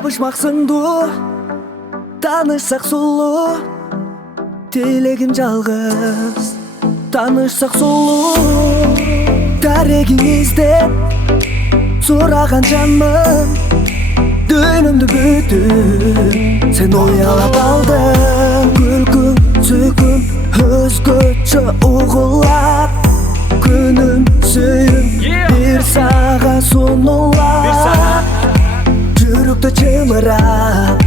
табышмак сыңдуу, таанышсак сулуу, тилегим жалгыз. Таанышсак сулуу, дарегиң издеп сураган жанмын. Дүйнөмдү бүтүп сен уялап алдың. Күлкүң, сүйкүм өзгөчө угулат. Күнүм, сүйүм бир сага сунулат. Жүрөктө чымырап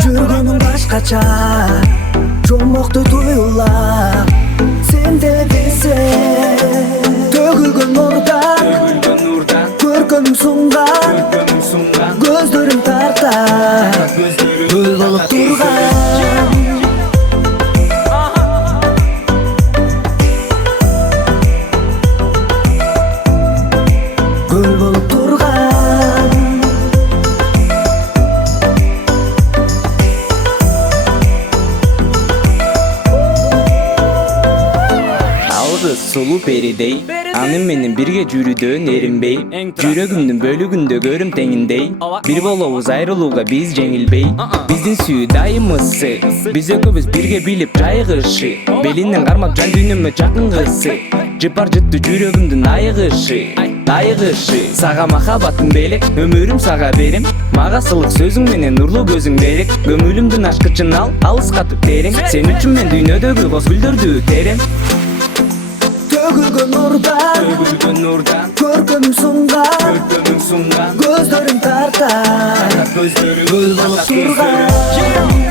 жүргөнүң башкача, жомокту туюлап сен деп билсең. Төгүлгөн нурдан көркөмүң сунган, көздөрүң тарта гүл болуп турган. Гүл болуп турган. Алгыз сулуу перидей, аны менен бирге жүрүүдөн эринбей. Жүрөгүмдүн бөлүгүндө көрүм теңиндей. Бир болобуз айрылууга биз жеңилбей. Биздин сүйүү дайым ысы, биз экөөбүз бирге билип жайгышы. Белинен кармап жан дүйнөмө жакынгысы, жыпар жыттуу жүрөгүмдүн айыгышы. Сага махаббатым белек, өмүрүм сага берем. Мага сылык сөзүң менен нурлуу көзүң берек. Көңүлүмдүн ачкычын ал, алыскатып терең. Сен үчүн мен дүйнөдөгү боз гүлдөрдү терем. Төгүлгөн нурдан көркөмүң сунган, көздөрүң тарта гүл болуп турган.